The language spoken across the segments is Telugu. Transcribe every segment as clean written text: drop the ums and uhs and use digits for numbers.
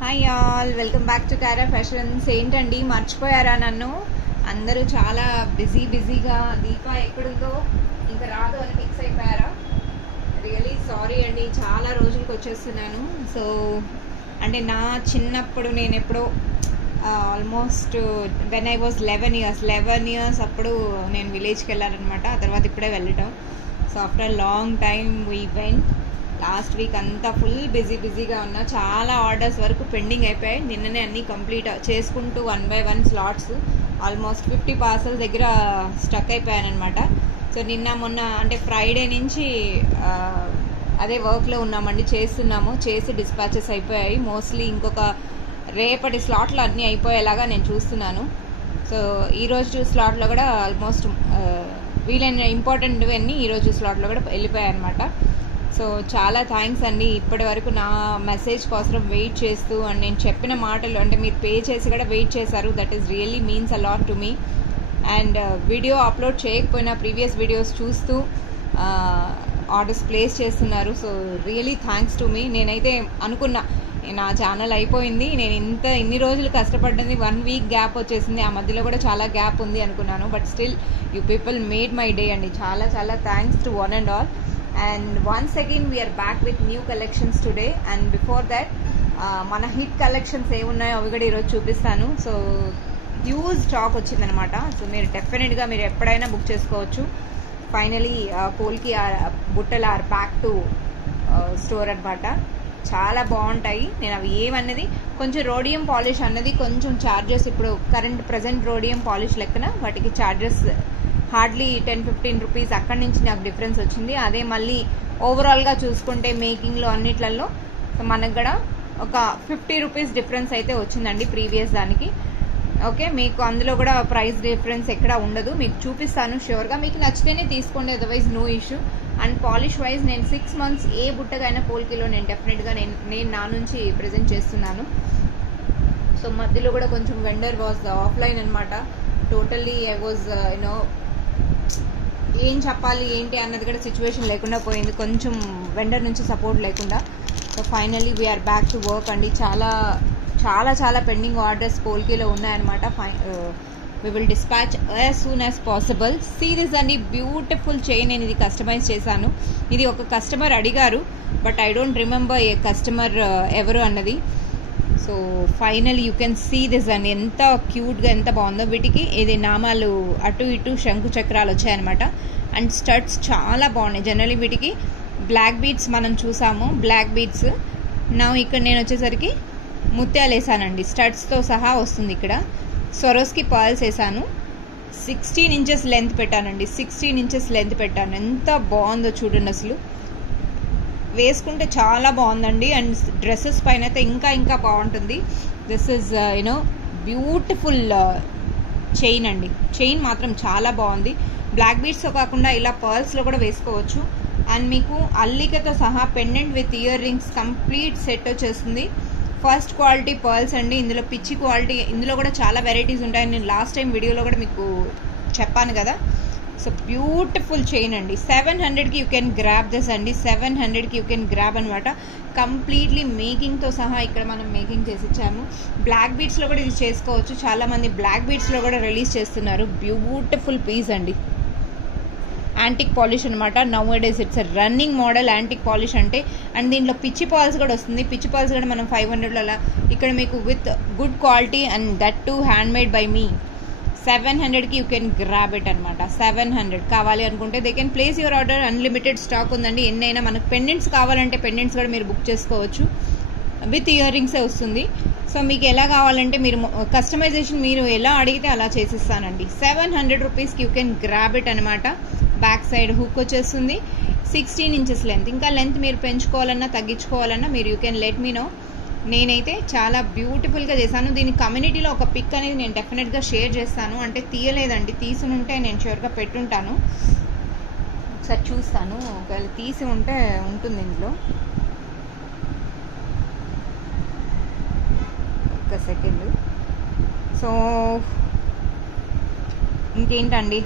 Hi all, welcome back to కారా ఫ్యాషన్స్. ఏంటండి మర్చిపోయారా నన్ను? అందరూ చాలా బిజీగా దీప ఎక్కడుందో ఇంకా రాదు అని ఫిక్స్ అయిపోయారా? రియలీ సారీ అండి, చాలా రోజులకి వచ్చేస్తున్నాను. సో అంటే నా చిన్నప్పుడు నేను ఎప్పుడో almost when I was 11 years అప్పుడు నేను విలేజ్కి వెళ్ళాలన్నమాట. ఆ తర్వాత ఇప్పుడే వెళ్ళటం. So after long time we went. Last week అంతా ఫుల్ బిజీగా ఉన్నా. చాలా ఆర్డర్స్ వరకు పెండింగ్ అయిపోయాయి. నిన్ననే అన్నీ కంప్లీట్ చేసుకుంటూ 1 by 1 స్లాట్స్ ఆల్మోస్ట్ 50 పార్సల్స్ దగ్గర స్టక్ అయిపోయానమాట. సో నిన్న మొన్న అంటే ఫ్రైడే నుంచి అదే వర్క్లో ఉన్నామండి, చేసి డిస్పాచెస్ అయిపోయాయి. మోస్ట్లీ ఇంకొక రేపటి స్లాట్లో అన్నీ అయిపోయేలాగా నేను చూస్తున్నాను. సో ఈరోజు స్లాట్లో కూడా ఆల్మోస్ట్ వీలైన ఇంపార్టెంట్ అన్నీ ఈరోజు స్లాట్లో కూడా వెళ్ళిపోయాయి అనమాట. సో చాలా థ్యాంక్స్ అండి, ఇప్పటి వరకు నా మెసేజ్ కోసం వెయిట్ చేస్తూ అండ్ నేను చెప్పిన మాటలు అంటే మీరు పే చేసి కూడా వెయిట్ చేశారు. That is really means a lot to me. And video upload చేయకపోయినా ప్రీవియస్ వీడియోస్ చూస్తూ ఆర్డర్స్ ప్లేస్ చేస్తున్నారు. So really thanks to me. నేనైతే అనుకున్నా నా ఛానల్ అయిపోయింది, నేను ఇన్ని రోజులు కష్టపడ్డది 1 week గ్యాప్ వచ్చేసింది, ఆ మధ్యలో కూడా చాలా గ్యాప్ ఉంది అనుకున్నాను. But still you people made my day అండి. చాలా చాలా thanks to one and all. And once again we are back with new collections today. And before that మన హిట్ కలెక్షన్స్ ఏమున్నాయో అవి కూడా ఈరోజు చూపిస్తాను. సో హ్యూజ్ స్టాక్ వచ్చిందనమాట. సో మీరు డెఫినెట్గా మీరు ఎప్పుడైనా బుక్ చేసుకోవచ్చు. ఫైనలీ పోల్కి బుట్టలు ఆర్ బ్యాక్ టు స్టోర్ అనమాట. చాలా బాగుంటాయి. నేను అవి ఏమన్నది కొంచెం రోడియం పాలిష్ అన్నది కొంచెం ఛార్జెస్ ఇప్పుడు ప్రజెంట్ రోడియం పాలిష్ లెక్కన వాటికి ఛార్జెస్ హార్డ్లీ 10-15 రూపీస్ అక్కడి నుంచి నాకు డిఫరెన్స్ వచ్చింది. అదే మళ్ళీ ఓవరాల్గా చూసుకుంటే మేకింగ్లో అన్నిట్లలో మనకు కూడా ఒక 50 రూపీస్ డిఫరెన్స్ అయితే వచ్చిందండి ప్రీవియస్ దానికి. ఓకే, మీకు అందులో కూడా ప్రైస్ డిఫరెన్స్ ఎక్కడ ఉండదు, మీకు చూపిస్తాను ష్యూర్గా. మీకు నచ్చితేనే తీసుకోండి, otherwise no issue. And polish wise నేను 6 months ఏ బుట్టకైనా పోల్కిలో నేను డెఫినెట్గా నేను నా నుంచి ప్రజెంట్ చేస్తున్నాను. సో మధ్యలో కూడా కొంచెం వెండర్ వాజ్ ఆఫ్లైన్ అనమాట. టోటల్లీ ఐ వాజ్ ఏం చెప్పాలి ఏంటి అన్నది కూడా సిచ్యువేషన్ లేకుండా పోయింది, కొంచెం వెండర్ నుంచి సపోర్ట్ లేకుండా. So finally we're back to work అండి. చాలా చాలా చాలా పెండింగ్ ఆర్డర్స్ పోల్కీలో ఉన్నాయన్నమాట. We will dispatch as soon as possible. Series అండి, బ్యూటిఫుల్ చైన్. నేను ఇది కస్టమైజ్ చేశాను. ఇది ఒక కస్టమర్ అడిగారు, but I don't remember a customer ఎవరు అన్నది. So final you can see this అండి, ఎంత క్యూట్గా ఎంత బాగుందో. వీటికి ఇది నామాలు అటు ఇటు శంకు చక్రాలు వచ్చాయన్నమాట. అండ్ స్టడ్స్ చాలా బాగున్నాయి. జనరల్లీ వీటికి బ్లాక్ బీడ్స్ మనం చూసాము, బ్లాక్ బీడ్స్. నా ఇక్కడ నేను వచ్చేసరికి ముత్యాలు వేసానండి, స్టడ్స్తో సహా వస్తుంది. ఇక్కడ సొరోస్కి పర్ల్స్ వేసాను. 16 inches లెంత్ పెట్టానండి, 16 inches లెంత్ పెట్టాను. ఎంత బాగుందో చూడండి, అసలు వేసుకుంటే చాలా బాగుందండి. అండ్ డ్రెస్సెస్ పైన అయితే ఇంకా బాగుంటుంది. This is you know beautiful chain అండి. చైన్ మాత్రం చాలా బాగుంది. బ్లాక్ బీడ్స్తో కాకుండా ఇలా పర్ల్స్లో కూడా వేసుకోవచ్చు. అండ్ మీకు అల్లికతో సహా pendant with ear rings complete set వచ్చేస్తుంది. ఫస్ట్ క్వాలిటీ పర్ల్స్ అండి. ఇందులో పిచ్చి క్వాలిటీ, ఇందులో కూడా చాలా వెరైటీస్ ఉంటాయి. నేను లాస్ట్ టైం వీడియోలో కూడా మీకు చెప్పాను కదా. సో బ్యూటిఫుల్ చైన్ అండి. 700కి యూ కెన్ గ్రాబ్ దిస్ అండి. 700కి యూ కెన్ గ్రాబ్ అనమాట. కంప్లీట్లీ మేకింగ్తో సహా ఇక్కడ మనం మేకింగ్ చేసి ఇచ్చాము. బ్లాక్ బీడ్స్లో కూడా ఇది చేసుకోవచ్చు. చాలామంది బ్లాక్ బీడ్స్లో కూడా రిలీజ్ చేస్తున్నారు. బ్యూటిఫుల్ పీస్ అండి. యాంటిక్ పాలిష్ అనమాట. Now days it's running model antique polish అంటే. అండ్ దీంట్లో పిచ్చి పాల్స్ కూడా వస్తుంది. పిచ్చి పాల్స్ కూడా మనం 500లో అలా. ఇక్కడ మీకు with good quality and that too hand made by me. 700కి యూ కెన్ గ్రాబ్ ఇట్ అనమాట. 700 కావాలి అనుకుంటే they can place your order. Unlimited stock ఉందండి. ఎన్నైనా మనకు పెండెంట్స్ కావాలంటే పెండెంట్స్ కూడా మీరు బుక్ చేసుకోవచ్చు. విత్ ఇయర్ రింగ్సే వస్తుంది. సో మీకు ఎలా కావాలంటే మీరు కస్టమైజేషన్ మీరు ఎలా అడిగితే అలా చేసిస్తానండి. 700 రూపీస్కి యూ కెన్ గ్రాబ్ ఇట్ అనమాట. బ్యాక్ సైడ్ హుక్ వచ్చేస్తుంది. 16 inches లెంత్. ఇంకా లెంత్ మీరు పెంచుకోవాలన్నా తగ్గించుకోవాలన్నా మీరు you can let me know. నేనైతే చాలా బ్యూటిఫుల్గా చేశాను. దీని కమ్యూనిటీలో ఒక పిక్ అనేది నేను డెఫినెట్గా షేర్ చేస్తాను. అంటే తీయలేదండి, తీసి ఉంటే నేను షూర్గా పెట్టుంటాను. ఒకసారి చూస్తాను, ఒకవేళ తీసి ఉంటే ఉంటుంది ఇందులో. ఒక్క సెకండ్. సో ఇంకేంటండి,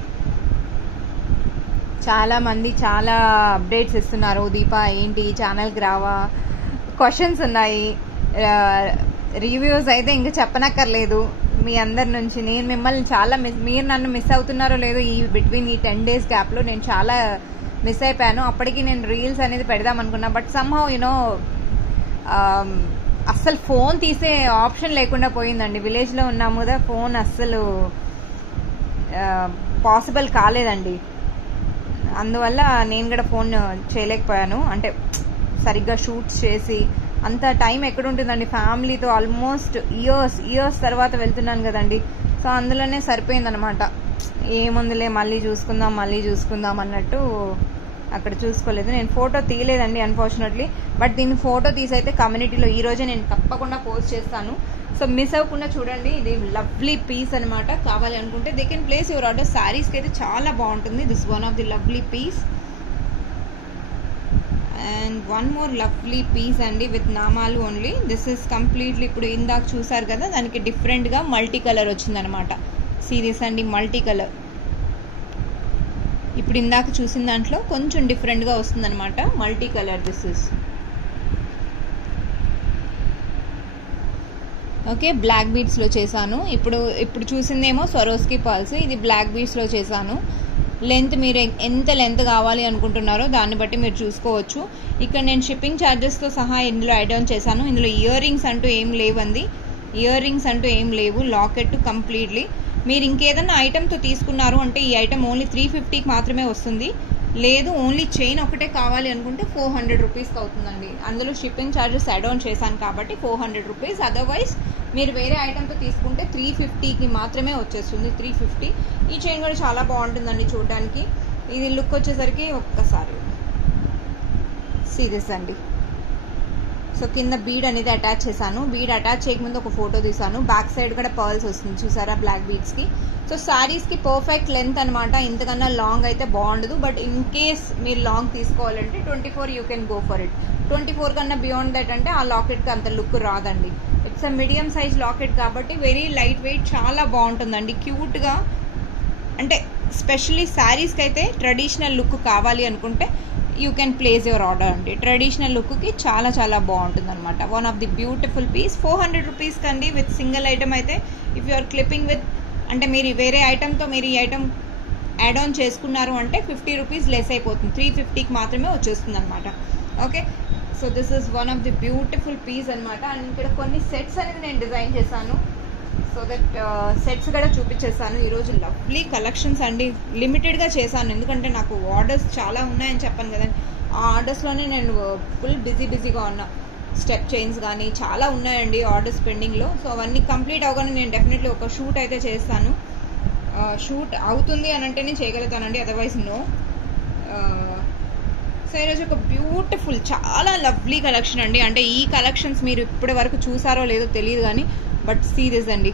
చాలామంది చాలా అప్డేట్స్ ఇస్తున్నారు. దీపా ఏంటి ఛానల్కి రావా, క్వశ్చన్స్ ఉన్నాయి. రివ్యూస్ అయితే ఇంకా చెప్పనక్కర్లేదు. మీ అందరి నుంచి నేను మిమ్మల్ని చాలా మీరు నన్ను మిస్ అవుతున్నారో లేదో ఈ బిట్వీన్ ఈ 10 days గ్యాప్లో నేను చాలా మిస్ అయిపోయాను. అప్పటికి నేను రీల్స్ అనేది పెడదాం అనుకున్నా, బట్ సమ్హౌ యూనో అస్సలు ఫోన్ తీసే ఆప్షన్ లేకుండా పోయిందండి. విలేజ్లో ఉన్నాము కదా, ఫోన్ అస్సలు పాసిబుల్ కాలేదండి. అందువల్ల నేను కూడా ఫోన్ చేయలేకపోయాను. అంటే సరిగ్గా షూట్స్ చేసి అంత టైం ఎక్కడ ఉంటుందండి, ఫ్యామిలీతో ఆల్మోస్ట్ ఇయర్స్ తర్వాత వెళ్తున్నాను కదండి. సో అందులోనే సరిపోయిందనమాట. ఏముందిలే మళ్ళీ చూసుకుందాం అన్నట్టు అక్కడ చూసుకోలేదు. నేను ఫోటో తీయలేదండి అన్ఫార్చునేట్లీ, బట్ దీన్ని ఫోటో తీసి అయితే కమ్యూనిటీలో ఈరోజే నేను తప్పకుండా పోస్ట్ చేస్తాను. సో మిస్ అవ్వకుండా చూడండి. ఇది లవ్లీ పీస్ అనమాట. కావాలి అనుకుంటే they can place your order. శారీస్కి అయితే చాలా బాగుంటుంది. This one of the lovely piece. And one more lovely piece అండి విత్ నామాలు ఓన్లీ. దిస్ ఇస్ కంప్లీట్లీ ఇప్పుడు ఇందాక చూసారు కదా, దానికి డిఫరెంట్గా మల్టీ కలర్ వచ్చిందనమాట. సీరియస్ అండి, మల్టీ కలర్. ఇప్పుడు ఇందాక చూసిన దాంట్లో కొంచెం డిఫరెంట్గా వస్తుందనమాట, multi colour. This is okay. Black బీడ్స్లో చేశాను. ఇప్పుడు చూసిందేమో స్వరోస్కి పర్ల్స్, ఇది బ్లాక్ బీడ్స్లో చేశాను. లెంత్ మీరు ఎంత లెంత్ కావాలి అనుకుంటున్నారో దాన్ని బట్టి మీరు చూసుకోవచ్చు. ఇక్కడ నేను షిప్పింగ్ ఛార్జెస్తో సహా ఇందులో యాడ్ ఆన్ చేశాను. ఇందులో ఇయర్ రింగ్స్ అంటూ ఏం లేవు. Locket completely. మీరు ఇంకేదన్నా ఐటెంతో తీసుకున్నారు అంటే ఈ ఐటెం ఓన్లీ 350కి మాత్రమే వస్తుంది. లేదు ఓన్లీ చైన్ ఒకటే కావాలి అనుకుంటే 400 రూపీస్కి అవుతుందండి. అందులో షిప్పింగ్ ఛార్జెస్ యాడ్ ఆన్ చేశాను కాబట్టి 400 రూపీస్. అదర్వైజ్ మీరు వేరే ఐటెంతో తీసుకుంటే 350కి మాత్రమే వచ్చేస్తుంది. 350. ఈ చైన్ కూడా చాలా బాగుంటుందండి చూడడానికి. ఇది లుక్ వచ్చేసరికి ఒక్కసారి సీరియస్ అండి. సో కింద బీడ్ అనేది అటాచ్ చేశాను. బీడ్ అటాచ్ చేయకముందు ఒక ఫోటో తీసాను. బ్యాక్ సైడ్ కూడా పర్ల్స్ వస్తుంది చూసారా బ్లాక్ బీడ్స్కి. సో శారీస్కి పర్ఫెక్ట్ లెంత్ అనమాట. ఇంతకన్నా లాంగ్ అయితే బాగుండదు. బట్ ఇన్ కేస్ మీరు లాంగ్ తీసుకోవాలంటే 24 you can go for it. 24 కన్నా బియాండ్ దట్ అంటే ఆ లాకెట్కి అంత లుక్ రాదండి. It's a medium size locket కాబట్టి వెరీ లైట్ వెయిట్, చాలా బాగుంటుందండి. క్యూట్గా, అంటే స్పెషల్లీ శారీస్కి అయితే ట్రెడిషనల్ లుక్ కావాలి అనుకుంటే you can place your order అండి. ట్రెడిషనల్ లుక్కి చాలా చాలా బాగుంటుంది అనమాట. One of the beautiful piece. 400 రూపీస్కి అండి విత్ సింగిల్ ఐటమ్ అయితే. If you are clipping with అంటే మీరు వేరే ఐటమ్తో మీరు ఈ ఐటమ్ యాడ్ ఆన్ చేసుకున్నారు అంటే 50 రూపీస్ లెస్ అయిపోతుంది. 350కి మాత్రమే వచ్చేస్తుంది అనమాట. Okay. So this is one of the beautiful piece అనమాట. అండ్ ఇక్కడ కొన్ని సెట్స్ అనేది నేను డిజైన్ చేశాను. సో దట్ సెట్స్ కూడా చూపించేస్తాను ఈరోజు. లవ్లీ కలెక్షన్స్ అండి. లిమిటెడ్గా చేశాను ఎందుకంటే నాకు ఆర్డర్స్ చాలా ఉన్నాయని చెప్పాను కదండి. ఆ ఆర్డర్స్లోనే నేను ఫుల్ బిజీగా ఉన్నా. స్టెప్ చైన్స్ కానీ చాలా ఉన్నాయండి ఆర్డర్స్ పెండింగ్లో. సో అవన్నీ కంప్లీట్ అవగానే నేను డెఫినెట్లీ ఒక షూట్ అయితే చేస్తాను. షూట్ అవుతుంది అని అంటేనే చేయగలుగుతానండి, అదర్వైజ్ నో. సో ఈరోజు ఒక బ్యూటిఫుల్ చాలా లవ్లీ కలెక్షన్ అండి. అంటే ఈ కలెక్షన్స్ మీరు ఇప్పటి వరకు చూసారో లేదో తెలియదు కానీ బట్ సీరియస్ అండి.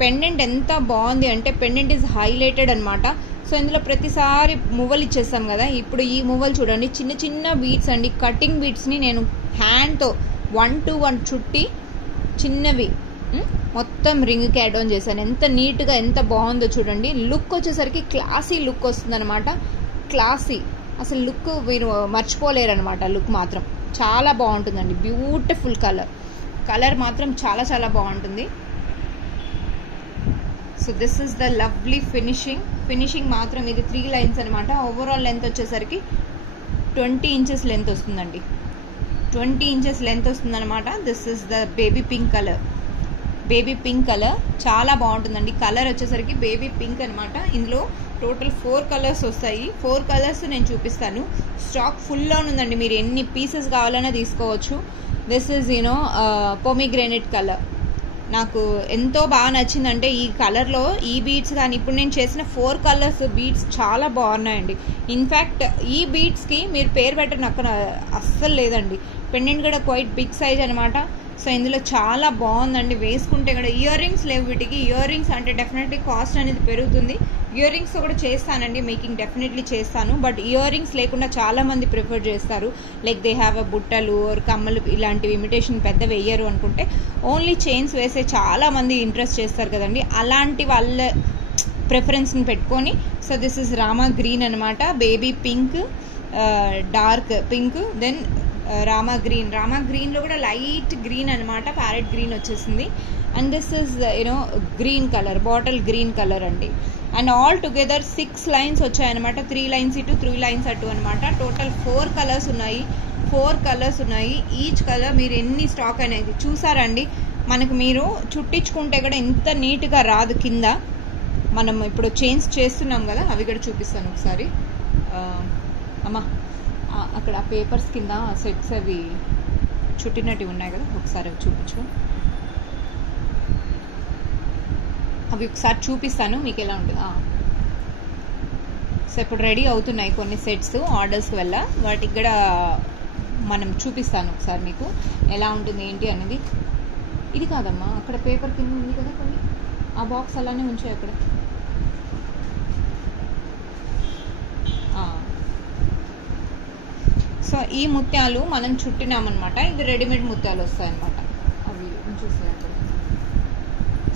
పెండెంట్ ఎంత బాగుంది అంటే పెండెంట్ ఈజ్ హైలైటెడ్ అనమాట. సో ఇందులో ప్రతిసారి మువ్వలు ఇచ్చేస్తాం కదా, ఇప్పుడు ఈ మువ్వలు చూడండి చిన్న చిన్న బీడ్స్ అండి. కటింగ్ బీడ్స్ని నేను హ్యాండ్తో 1 to 1 చుట్టి చిన్నవి మొత్తం రింగ్కి యాడ్ ఆన్ చేశాను. ఎంత నీట్గా ఎంత బాగుందో చూడండి. లుక్ వచ్చేసరికి క్లాసీ లుక్ వస్తుంది అనమాట. క్లాసీ అసలు లుక్ మీరు మర్చిపోలేరు అనమాట. లుక్ మాత్రం చాలా బాగుంటుందండి. బ్యూటిఫుల్ కలర్ మాత్రం చాలా చాలా బాగుంటుంది. So this is the lovely finishing మాత్రం ఇది 3 లైన్స్ అనమాట. ఓవరాల్ లెంత్ వచ్చేసరికి 20 ఇంచెస్ లెంత్ వస్తుందండి. 20 ఇంచెస్ లెంత్ వస్తుంది అనమాట. This is the baby pink colour చాలా బాగుంటుందండి. కలర్ వచ్చేసరికి బేబీ పింక్ అనమాట. ఇందులో టోటల్ 4 కలర్స్ వస్తాయి. 4 కలర్స్ నేను చూపిస్తాను. స్టాక్ ఫుల్లో ఉందండి, మీరు ఎన్ని పీసెస్ కావాలన్నా తీసుకోవచ్చు. This is pomegranate colour. నాకు ఎంతో బాగా నచ్చిందంటే ఈ కలర్లో ఈ బీడ్స్ కానీ ఇప్పుడు నేను చేసిన 4 కలర్స్ బీడ్స్ చాలా బాగున్నాయండి. ఇన్ఫ్యాక్ట్ ఈ బీడ్స్కి మీరు పేరు పెట్టిన అక్కడ అస్సలు లేదండి. పెండెంట్ కూడా క్వైట్ బిగ్ సైజ్ అనమాట. సో ఇందులో చాలా బాగుందండి. వేసుకుంటే కూడా ఇయర్ రింగ్స్ లేవు వీటికి. ఇయర్ రింగ్స్ అంటే డెఫినెట్లీ కాస్ట్ అనేది పెరుగుతుంది. ఇయర్ రింగ్స్ కూడా చేస్తానండి, మేకింగ్ డెఫినెట్లీ చేస్తాను. బట్ ఇయర్ రింగ్స్ లేకుండా చాలామంది ప్రిఫర్ చేస్తారు. లైక్ దే హ్యావ్ అ బుట్టలు ఆర్ కమ్మలు ఇలాంటివి ఇమిటేషన్ పెద్ద వేయరు అనుకుంటే ఓన్లీ చైన్స్ వేసే చాలామంది ఇంట్రెస్ట్ చేస్తారు కదండి. అలాంటి వాళ్ళ ప్రిఫరెన్స్ని పెట్టుకొని so this is Rama green అనమాట. Baby pink, dark pink, then Rama గ్రీన్లో కూడా లైట్ గ్రీన్ అనమాట, ప్యారెట్ గ్రీన్ వచ్చేసింది. And this is you know green colour, bottle green colour అండి. అండ్ ఆల్ టుగెదర్ 6 లైన్స్ వచ్చాయన్నమాట, 3 లైన్స్ ఇటు 3 లైన్స్ అటు అనమాట. టోటల్ 4 కలర్స్ ఉన్నాయి. ఈచ్ కలర్ మీరు ఎన్ని స్టాక్ అనేది చూసారండి. మనకు మీరు చుట్టించుకుంటే కూడా ఎంత నీట్గా రాదు కింద. మనం ఇప్పుడు చేంజ్ చేస్తున్నాం కదా, అవి కూడా చూపిస్తాను ఒకసారి. అమ్మా అక్కడ ఆ పేపర్స్ కింద సెట్స్ అవి చుట్టినట్టు ఉన్నాయి కదా, ఒకసారి అవి చూపించు. అవి ఒకసారి చూపిస్తాను మీకు ఎలా ఉంటుంది. సో ఇప్పుడు రెడీ అవుతున్నాయి కొన్ని సెట్స్ ఆర్డర్స్ వల్ల, వాటికి కూడా మనం చూపిస్తాను ఒకసారి మీకు ఎలా ఉంటుంది ఏంటి అనేది. ఇది కాదమ్మా, అక్కడ పేపర్ కింద ఉంది కదా కొన్ని, ఆ బాక్స్ అలానే ఉంచాయి అక్కడ. సో ఈ ముత్యాలు మనం చుట్టినామన్నమాట, ఇవి రెడీమేడ్ ముత్యాలు వస్తాయన్నమాట. అవి చూస్తాయి అక్కడ.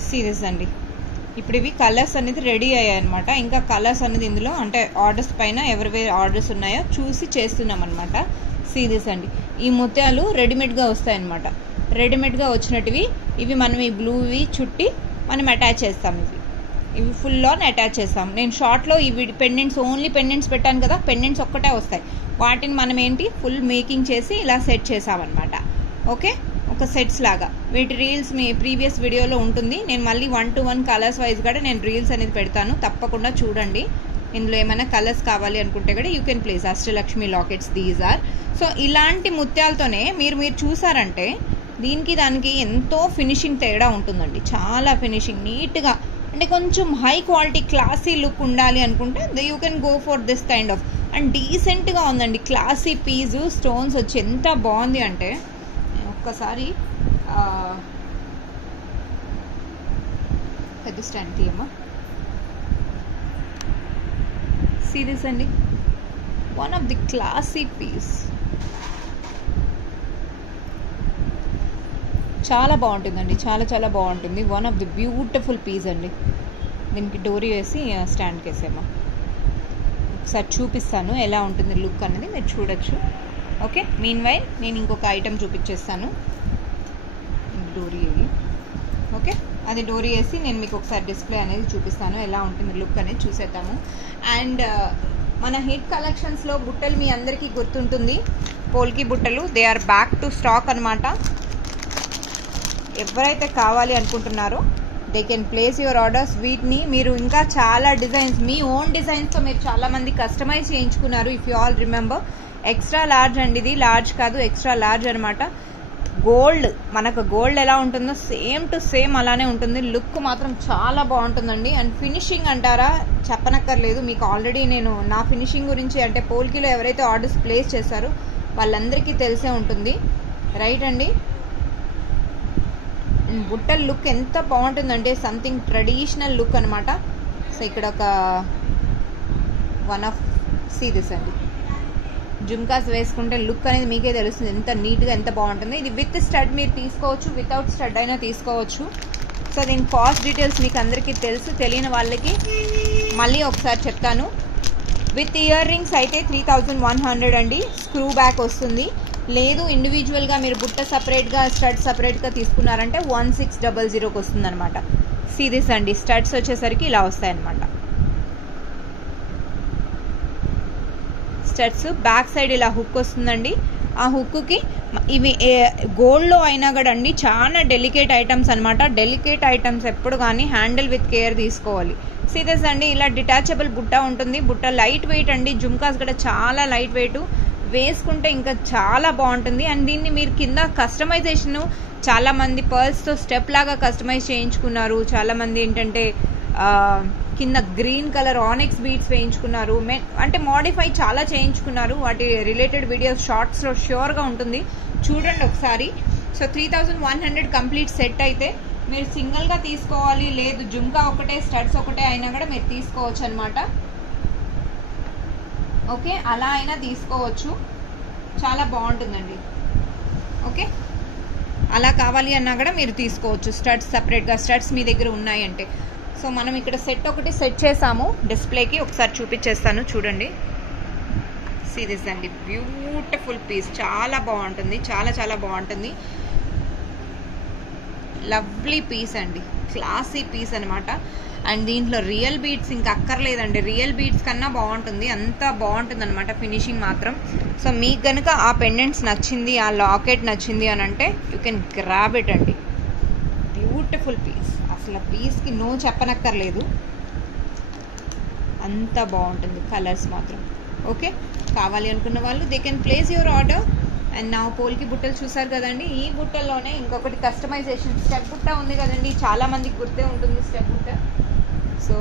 సీరియస్ అండి, ఇప్పుడు ఇవి కలర్స్ అనేది రెడీ అయ్యాయి అనమాట. ఇంకా కలర్స్ అనేది ఇందులో అంటే ఆర్డర్స్ పైన ఎవరివే ఆర్డర్స్ ఉన్నాయో చూసి చేస్తున్నాం అనమాట. సీరియస్ అండి, ఈ ముత్యాలు రెడీమేడ్గా వస్తాయన్నమాట. రెడీమేడ్గా వచ్చినట్టువి ఇవి మనం ఈ బ్లూవి చుట్టి మనం అటాచ్ చేస్తాం. ఇవి ఫుల్ ఆన్ అటాచ్ చేస్తాం. నేను షార్ట్లో ఇవి పెండెంట్స్, ఓన్లీ పెండెంట్స్ పెట్టాను కదా, పెండెంట్స్ ఒక్కటే వస్తాయి. వాటిని మనం ఏంటి ఫుల్ మేకింగ్ చేసి ఇలా సెట్ చేసామన్నమాట. ఓకే, ఒక సెట్స్ లాగా. వీటి రీల్స్ మీ ప్రీవియస్ వీడియోలో ఉంటుంది. నేను మళ్ళీ 1-to-1 కలర్స్ వైజ్ కూడా నేను రీల్స్ అనేది పెడతాను, తప్పకుండా చూడండి. ఇందులో ఏమైనా కలర్స్ కావాలి అనుకుంటే కూడా you can place. Ashtalakshmi lockets these are. So ఇలాంటి ముత్యాలతోనే మీరు చూసారంటే దీనికి దానికి ఎంతో ఫినిషింగ్ తేడా ఉంటుందండి. చాలా ఫినిషింగ్ నీట్గా, అంటే కొంచెం హై క్వాలిటీ క్లాసీ లుక్ ఉండాలి అనుకుంటే you can go for this kind of. And డీసెంట్గా ఉందండి, క్లాసీ పీసు, స్టోన్స్ వచ్చి ఎంత బాగుంది అంటే ఒక్కసారి పెద్ద స్టాండ్ తీయమ్మా. సీరియస్ అండి, one of the classy piece, చాలా బాగుంటుందండి, చాలా చాలా బాగుంటుంది. One of the beautiful piece అండి. దీనికి డోరీ వేసి స్టాండ్కి వేసేమా. ఒకసారి చూపిస్తాను ఎలా ఉంటుంది లుక్ అనేది, మీరు చూడొచ్చు. ఓకే, మీన్ వైల్ నేను ఇంకొక ఐటెం చూపించేస్తాను. డోరీ వేయి. ఓకే, అది డోరీ వేసి నేను మీకు ఒకసారి డిస్ప్లే అనేది చూపిస్తాను, ఎలా ఉంటుంది లుక్ అనేది చూసేద్దాము. అండ్ మన హిట్ కలెక్షన్స్లో బుట్టలు మీ అందరికీ గుర్తుంటుంది, పోల్కి బుట్టలు. They are back to stock అనమాట. ఎవరైతే కావాలి అనుకుంటున్నారో they can place your orders. వీటిని మీరు ఇంకా చాలా డిజైన్స్, మీ ఓన్ డిజైన్స్తో మీరు చాలామంది కస్టమైజ్ చేయించుకున్నారు. If you all remember, extra large అండి, ఇది లార్జ్ కాదు, ఎక్స్ట్రా లార్జ్ అనమాట. గోల్డ్, మనకు గోల్డ్ ఎలా ఉంటుందో సేమ్ టు సేమ్ అలానే ఉంటుంది. లుక్ మాత్రం చాలా బాగుంటుందండి. అండ్ ఫినిషింగ్ అంటారా, చెప్పనక్కర్లేదు. మీకు ఆల్రెడీ నేను నా ఫినిషింగ్ గురించి, అంటే పోల్కిలో ఎవరైతే ఆర్డర్స్ ప్లేస్ చేశారో వాళ్ళందరికీ తెలిసే ఉంటుంది, రైట్ అండి. బుట్టల లుక్ ఎంత బాగుంటుందంటే సంథింగ్ ట్రెడిషనల్ లుక్ అనమాట. సో ఇక్కడ ఒక వన్ ఆఫ్ సీరీస్ అండి, జుమ్కాస్ వేసుకుంటే లుక్ అనేది మీకే తెలుస్తుంది ఎంత నీట్గా ఎంత బాగుంటుంది. ఇది విత్ స్టడ్ మీరు తీసుకోవచ్చు, వితౌట్ స్టడ్ అయినా తీసుకోవచ్చు. సో దీని కాస్ట్ డీటెయిల్స్ మీకు అందరికీ తెలుసు, తెలియని వాళ్ళకి మళ్ళీ ఒకసారి చెప్తాను. విత్ ఇయర్ రింగ్స్ అయితే 3100 అండి, స్క్రూ బ్యాక్ వస్తుంది. లేదు ఇండివిజువల్గా మీరు బుట్ట సపరేట్గా స్టడ్ సపరేట్గా తీసుకున్నారంటే 1600కి వస్తుంది అనమాట. సీరీస్ అండి, స్టడ్స్ వచ్చేసరికి ఇలా వస్తాయన్నమాట. స్టడ్స్ బ్యాక్ సైడ్ ఇలా హుక్ వస్తుందండి. ఆ హుక్కి ఇవి గోల్డ్లో అయినా కూడా అండి చాలా డెలికేట్ ఐటమ్స్ అనమాట. డెలికేట్ ఐటమ్స్ ఎప్పుడు కానీ హ్యాండిల్ విత్ కేర్ తీసుకోవాలి. సీరియస్ అండి, ఇలా డిటాచబుల్ బుట్ట ఉంటుంది. బుట్ట లైట్ వెయిట్ అండి, జుమ్కాస్ కూడా చాలా లైట్ వెయిట్, వేసుకుంటే ఇంకా చాలా బాగుంటుంది. అండ్ దీన్ని మీరు కింద కస్టమైజేషన్, చాలామంది పర్ల్స్తో స్టెప్ లాగా కస్టమైజ్ చేయించుకున్నారు. చాలామంది ఏంటంటే కింద గ్రీన్ కలర్ ఆనిక్స్ బీడ్స్ వేయించుకున్నారు, అంటే మోడిఫై చాలా చేయించుకున్నారు. వాటి రిలేటెడ్ వీడియోస్ షార్ట్స్లో ష్యూర్గా ఉంటుంది, చూడండి ఒకసారి. సో 3100 కంప్లీట్ సెట్ అయితే మీరు సింగిల్గా తీసుకోవాలి, లేదు జుమ్కా ఒకటే స్టడ్స్ ఒకటే అయినా కూడా మీరు తీసుకోవచ్చు అనమాట. ఓకే, అలా అయినా తీసుకోవచ్చు, చాలా బాగుంటుందండి. ఓకే, అలా కావాలి అన్నా కూడా మీరు తీసుకోవచ్చు, స్టడ్స్ సపరేట్గా. స్టడ్స్ మీ దగ్గర ఉన్నాయంటే. సో మనం ఇక్కడ సెట్ ఒకటి సెట్ చేసాము డిస్ప్లేకి, ఒకసారి చూపించేస్తాను చూడండి. సీరియస్ అండి, బ్యూటిఫుల్ పీస్, చాలా బాగుంటుంది, చాలా చాలా బాగుంటుంది. లవ్లీ పీస్ అండి, క్లాసీ పీస్ అనమాట. అండ్ దీంట్లో రియల్ బీడ్స్ ఇంకా అక్కర్లేదండి, రియల్ బీడ్స్ కన్నా బాగుంటుంది, అంత బాగుంటుంది అనమాట ఫినిషింగ్ మాత్రం. సో మీకు కనుక ఆ పెండెంట్స్ నచ్చింది, ఆ లాకెట్ నచ్చింది అని అంటే యూ కెన్ గ్రాబ్ ఇట్ అండి. బ్యూటిఫుల్ పీస్, అసలు పీస్కి నో చెప్పనక్కర్లేదు, అంత బాగుంటుంది కలర్స్ మాత్రం. ఓకే, కావాలి అనుకున్న వాళ్ళు they can place your order. And నా పోల్కి బుట్టలు చూసారు కదండి, ఈ బుట్టల్లోనే ఇంకొకటి కస్టమైజేషన్ స్టెప్ బుట్ట ఉంది కదండి, చాలా మందికి గుర్తే ఉంటుంది స్టెప్ బుట్ట. So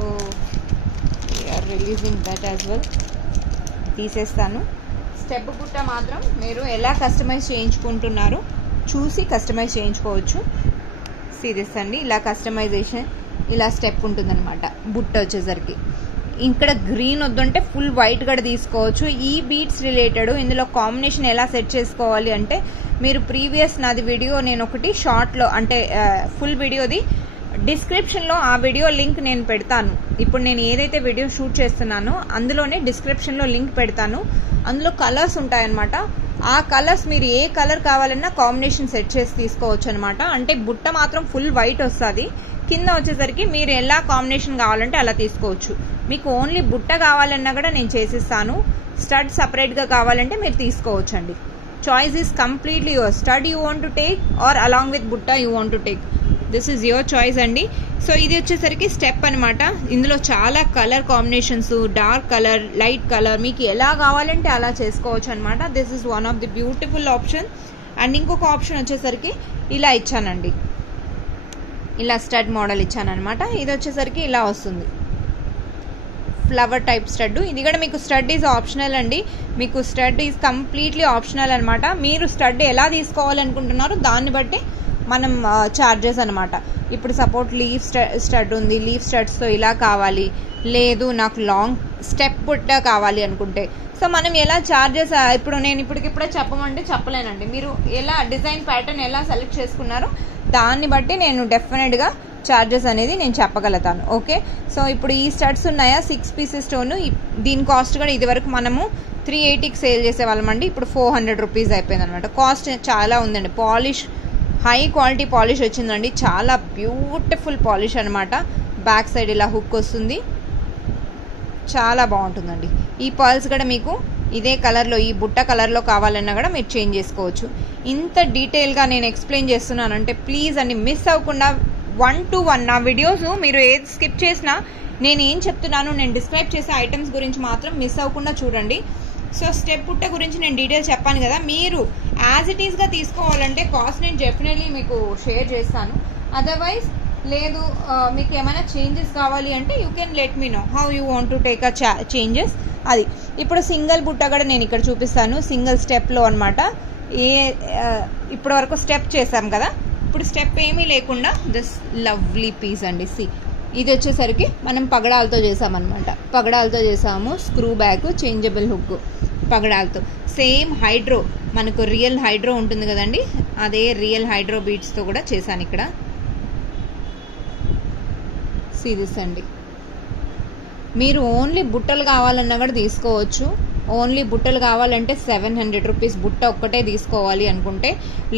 we're releasing that as well. తీసేస్తాను. స్టెప్ బుట్ట మాత్రం మీరు ఎలా కస్టమైజ్ చేయించుకుంటున్నారో చూసి కస్టమైజ్ చేయించుకోవచ్చు. సీరియస్ అండి, ఇలా కస్టమైజేషన్, ఇలా స్టెప్ ఉంటుందన్నమాట బుట్ట వచ్చేసరికి. ఇక్కడ గ్రీన్ వద్దంటే ఫుల్ వైట్ కూడా తీసుకోవచ్చు. ఈ బీడ్స్ రిలేటెడ్ ఇందులో కాంబినేషన్ ఎలా సెట్ చేసుకోవాలి అంటే మీరు ప్రీవియస్ నాది వీడియో నేను ఒకటి షార్ట్లో అంటే ఫుల్ వీడియోది డిస్క్రిప్షన్లో ఆ వీడియో లింక్ నేను పెడతాను. ఇప్పుడు నేను ఏదైతే వీడియో షూట్ చేస్తున్నానో అందులోనే డిస్క్రిప్షన్లో లింక్ పెడతాను. అందులో కలర్స్ ఉంటాయన్నమాట. ఆ కలర్స్ మీరు ఏ కలర్ కావాలన్నా కాంబినేషన్ సెట్ చేసి తీసుకోవచ్చు అనమాట. అంటే బుట్ట మాత్రం ఫుల్ వైట్ వస్తుంది, కింద వచ్చేసరికి మీరు ఎలా కాంబినేషన్ కావాలంటే అలా తీసుకోవచ్చు. మీకు ఓన్లీ బుట్ట కావాలన్నా కూడా నేను చేసిస్తాను. స్టడ్ సపరేట్గా కావాలంటే మీరు తీసుకోవచ్చు అండి. Choice is completely your. Stud you want to take or along with బుట్ట you want to take, this is your choice అండి. సో ఇది వచ్చేసరికి స్టెప్ అనమాట. ఇందులో చాలా colour combinations, dark colour, light colour, మీకు ఎలా కావాలంటే అలా చేసుకోవచ్చు అనమాట. This is one of the beautiful option. And ఇంకొక ఆప్షన్ వచ్చేసరికి ఇలా ఇచ్చానండి, ఇలా స్టడ్ మోడల్ ఇచ్చాను అనమాట. ఇది వచ్చేసరికి ఇలా వస్తుంది, ఫ్లవర్ టైప్ స్టడ్. ఇది కూడా మీకు స్టడ్ ఈజ్ ఆప్షనల్ అండి, మీకు స్టడ్ ఈజ్ కంప్లీట్లీ ఆప్షనల్ అనమాట. మీరు స్టడ్ ఎలా తీసుకోవాలనుకుంటున్నారో దాన్ని బట్టి మనం చార్జెస్ అనమాట. ఇప్పుడు సపోర్ట్ లీఫ్ స్టడ్ ఉంది, లీఫ్ స్టడ్స్తో ఇలా కావాలి, లేదు నాకు లాంగ్ స్టెప్ బుట్ట కావాలి అనుకుంటే సో మనం ఎలా చార్జెస్ ఇప్పుడు నేను ఇప్పటికిప్పుడే చెప్పమంటే చెప్పలేనండి. మీరు ఎలా డిజైన్ ప్యాటర్న్ ఎలా సెలెక్ట్ చేసుకున్నారో దాన్ని బట్టి నేను డెఫినెట్గా చార్జెస్ అనేది నేను చెప్పగలుగుతాను. ఓకే, సో ఇప్పుడు ఈ స్టడ్స్ ఉన్నాయా 6 పీసెస్ స్టోన్, దీని కాస్ట్ కూడా ఇది వరకు మనము 380కి సేల్ చేసేవాళ్ళమండి. ఇప్పుడు 400 రూపీస్ అయిపోయింది అనమాట. కాస్ట్ చాలా ఉందండి. పాలిష్ హై క్వాలిటీ పాలిష్ వచ్చిందండి, చాలా బ్యూటిఫుల్ పాలిష్ అనమాట. బ్యాక్ సైడ్ ఇలా హుక్ వస్తుంది, చాలా బాగుంటుందండి. ఈ పర్ల్స్ కూడా మీకు ఇదే కలర్లో, ఈ బుట్ట కలర్లో కావాలన్నా కూడా మీరు చేంజ్ చేసుకోవచ్చు. ఇంత డీటెయిల్గా నేను ఎక్స్ప్లెయిన్ చేస్తున్నానంటే ప్లీజ్ అండి మిస్ అవ్వకుండా 1 to 1 నా వీడియోస్ మీరు ఏది స్కిప్ చేసినా నేను ఏం చెప్తున్నాను, నేను డిస్క్రైబ్ చేసే ఐటమ్స్ గురించి మాత్రం మిస్ అవ్వకుండా చూడండి. సో స్టెప్ బుట్ట గురించి నేను డీటెయిల్స్ చెప్పాను కదా, మీరు యాజ్ ఇట్ ఈస్గా తీసుకోవాలంటే కాస్ట్ నేను డెఫినెట్లీ మీకు షేర్ చేస్తాను. అదర్వైజ్ లేదు మీకు ఏమైనా చేంజెస్ కావాలి అంటే you can let me know how you want to take a changes. అది ఇప్పుడు సింగిల్ బుట్ట కూడా నేను ఇక్కడ చూపిస్తాను, సింగిల్ స్టెప్లో అనమాట. ఇప్పటి వరకు స్టెప్ చేసాం కదా, ఇప్పుడు స్టెప్ ఏమీ లేకుండా దిస్ లవ్లీ పీస్ అండి. ఇది వచ్చేసరికి మనం పగడాలతో చేసామన్నమాట. పగడాలతో చేసాము, స్క్రూ బ్యాక్, చేంజబుల్ హుక్, పగడాలతో సేమ్ హైడ్రో, మనకు రియల్ హైడ్రో ఉంటుంది కదండి, అదే రియల్ హైడ్రో బీడ్స్తో కూడా చేశాను ఇక్కడ. సీరియస్ అండి, మీరు ఓన్లీ బుట్టలు కావాలన్నా కూడా తీసుకోవచ్చు. ఓన్లీ బుట్టలు కావాలంటే 700 రూపీస్ బుట్ట ఒక్కటే తీసుకోవాలి అనుకుంటే,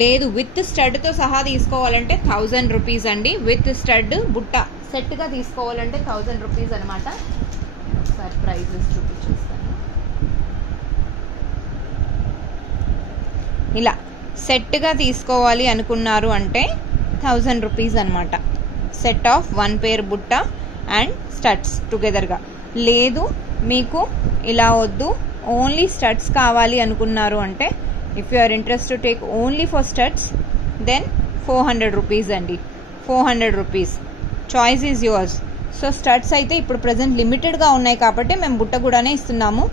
లేదు విత్ స్టడ్తో సహా తీసుకోవాలంటే 1000 రూపీస్ అండి. విత్ స్టడ్ బుట్ట సెట్గా తీసుకోవాలంటే 1000 రూపీస్ అనమాట. ఒకసారి ప్రైజెస్ చూపించేస్తాను. ఇలా సెట్గా తీసుకోవాలి అనుకున్నారు అంటే 1000 రూపీస్ అనమాట. సెట్ ఆఫ్ 1 పేర్ బుట్ట అండ్ స్టడ్స్ టుగెదర్గా. లేదు మీకు ఇలా వద్దు, ఓన్లీ స్టడ్స్ కావాలి అనుకున్నారు అంటే, if you are interest to take only for studs then 400 rupees అండి. 400 rupees, choice is yours. So studs అయితే ఇప్పుడు ప్రజెంట్ లిమిటెడ్గా ఉన్నాయి కాబట్టి మేము బుట్ట కూడానే ఇస్తున్నాము.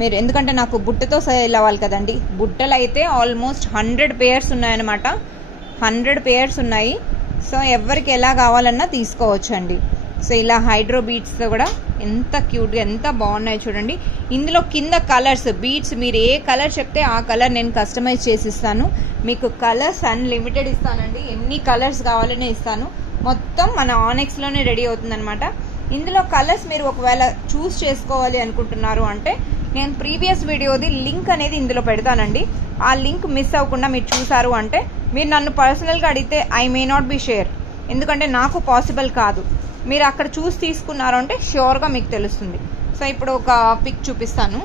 మీరు ఎందుకంటే నాకు బుట్టతో సేల్ అవ్వాలి కదండి. బుట్టలు అయితే ఆల్మోస్ట్ 100 పేర్స్ ఉన్నాయన్నమాట. 100 పేర్స్ ఉన్నాయి. సో ఎవరికి ఎలా కావాలన్నా తీసుకోవచ్చు అండి. సో ఇలా హైడ్రో బీడ్స్తో కూడా ఎంత క్యూట్గా ఎంత బాగున్నాయి చూడండి. ఇందులో కింద కలర్స్ బీడ్స్ మీరు ఏ కలర్ చెప్తే ఆ కలర్ నేను కస్టమైజ్ చేసి ఇస్తాను. మీకు కలర్స్ అన్లిమిటెడ్ ఇస్తానండి, ఎన్ని కలర్స్ కావాలనే ఇస్తాను. మొత్తం మన ఆనెక్స్లోనే రెడీ అవుతుందన్నమాట. ఇందులో కలర్స్ మీరు ఒకవేళ చూస్ చేసుకోవాలి అనుకుంటున్నారు అంటే నేను ప్రీవియస్ వీడియోది లింక్ అనేది ఇందులో పెడతానండి. ఆ లింక్ మిస్ అవ్వకుండా మీరు చూసారు అంటే మీరు నన్ను పర్సనల్గా అడిగితే I may not be share, ఎందుకంటే నాకు పాసిబుల్ కాదు. మీరు అక్కడ చూసి తీసుకున్నారు అంటే ష్యూర్గా మీకు తెలుస్తుంది. సో ఇప్పుడు ఒక పిక్ చూపిస్తాను,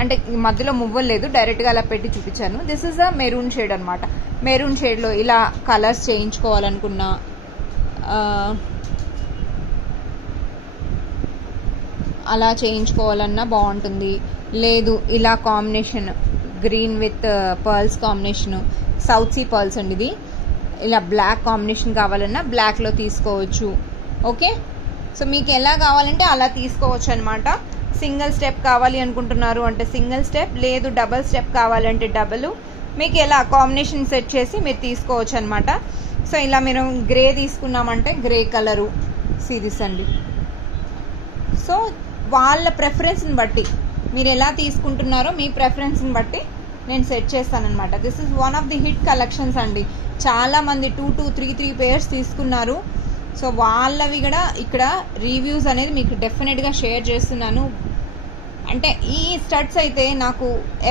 అంటే మధ్యలో మువ్వలు లేదు, డైరెక్ట్గా అలా పెట్టి చూపించాను. This is a maroon shade అనమాట. మెరూన్ షేడ్లో ఇలా కలర్స్ చేయించుకోవాలనుకున్నా, అలా చేయించుకోవాలన్నా బాగుంటుంది. లేదు ఇలా combination green with pearls combination, south sea pearls అండి ఇది, ఇలా బ్లాక్ కాంబినేషన్ కావాలన్నా బ్లాక్లో తీసుకోవచ్చు. ఓకే, సో మీకు ఎలా కావాలంటే అలా తీసుకోవచ్చు అనమాట. సింగిల్ స్టెప్ కావాలి అనుకుంటున్నారు అంటే సింగిల్ స్టెప్, లేదు డబల్ స్టెప్ కావాలంటే డబల్, మీకు ఎలా కాంబినేషన్ సెట్ చేసి మీరు తీసుకోవచ్చు అనమాట. సో ఇలా మీరు గ్రే తీసుకున్నామంటే గ్రే కలరు సిరీస్ అండి. సో వాళ్ళ ప్రెఫరెన్స్ని బట్టి మీరు ఎలా తీసుకుంటున్నారో మీ ప్రెఫరెన్స్ని బట్టి నేను సెట్ చేస్తానమాట. This is one of the hit collections అండి. చాలామంది 2-3 పేర్స్ తీసుకున్నారు. సో వాళ్ళవి కూడా ఇక్కడ రివ్యూస్ అనేది మీకు డెఫినెట్గా షేర్ చేస్తున్నాను. అంటే ఈ స్టడ్స్ అయితే నాకు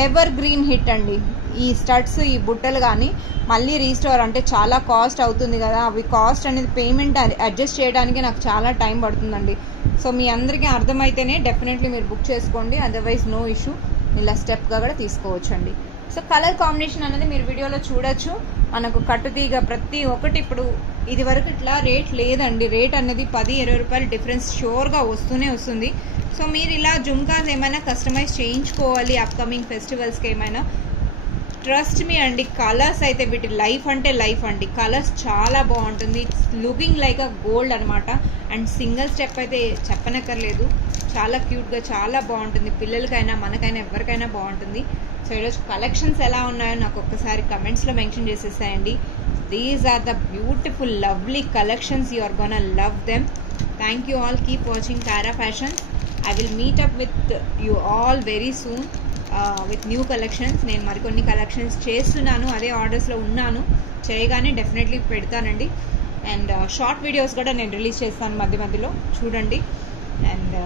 ఎవర్ గ్రీన్ హిట్ అండి. ఈ స్టడ్స్, ఈ బుట్టలు కానీ మళ్ళీ రీస్టోర్ అంటే చాలా కాస్ట్ అవుతుంది కదా, అవి కాస్ట్ అనేది పేమెంట్ అడ్జస్ట్ చేయడానికి నాకు చాలా టైం పడుతుందండి. సో మీ అందరికీ అర్థమైతేనే డెఫినెట్లీ మీరు బుక్ చేసుకోండి, అదర్వైజ్ నో ఇష్యూ. ఇలా స్టెప్గా కూడా తీసుకోవచ్చు అండి. సో కలర్ కాంబినేషన్ అనేది మీరు వీడియోలో చూడొచ్చు. మనకు కట్టుతీగ ప్రతి ఒక్కటి ఇప్పుడు ఇది వరకు ఇట్లా రేట్ లేదండి. రేట్ అనేది 10-20 రూపాయలు డిఫరెన్స్ షూర్గా వస్తూనే వస్తుంది. సో మీరు ఇలా జుమ్కాస్ ఏమైనా కస్టమైజ్ చేయించుకోవాలి అప్కమింగ్ ఫెస్టివల్స్కి ఏమైనా, ట్రస్ట్ మీ అండి, కలర్స్ అయితే వీటి లైఫ్ అంటే లైఫ్ అండి. కలర్స్ చాలా బాగుంటుంది, లుకింగ్ లైక్ అ గోల్డ్ అనమాట. అండ్ సింగిల్ స్టెప్ అయితే చెప్పనక్కర్లేదు, చాలా క్యూట్గా చాలా బాగుంటుంది. పిల్లలకైనా మనకైనా ఎవరికైనా బాగుంటుంది. సో ఈరోజు కలెక్షన్స్ ఎలా ఉన్నాయో నాకు ఒక్కసారి కమెంట్స్లో మెన్షన్ చేసేసాయండి. These are the beautiful lovely collections, you are gonna love them. Thank you all, keep watching Kara fashions. I will meet up with you all very soon with new collections. నేను మరికొన్ని కలెక్షన్స్ చేస్తున్నాను, అదే ఆర్డర్స్లో ఉన్నాను, చేయగానే డెఫినెట్లీ పెడతానండి. అండ్ షార్ట్ వీడియోస్ కూడా నేను రిలీజ్ చేస్తాను మధ్య మధ్యలో, చూడండి. And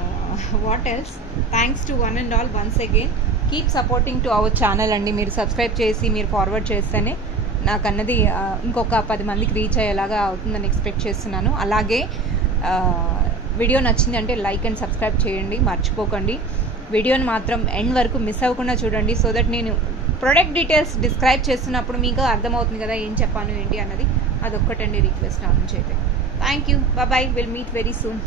what else, thanks to one and all once again. Keep supporting to our channel అండి. మీరు సబ్స్క్రైబ్ చేసి మీరు ఫార్వర్డ్ చేస్తేనే నాకు అన్నది ఇంకొక 10 మందికి రీచ్ అయ్యేలాగా అవుతుందని ఎక్స్పెక్ట్ చేస్తున్నాను. అలాగే వీడియో నచ్చింది అంటే లైక్ అండ్ సబ్స్క్రైబ్ చేయండి, మర్చిపోకండి. వీడియోని మాత్రం ఎండ్ వరకు మిస్ అవ్వకుండా చూడండి, సో దట్ నేను ప్రొడక్ట్ డీటెయిల్స్ డిస్క్రైబ్ చేస్తున్నప్పుడు మీకు అర్థమవుతుంది కదా ఏం చెప్పాను ఏంటి అన్నది. అదొక్కటండి రిక్వెస్ట్ నా నుంచి అయితే. Thank you, bye, will meet very soon.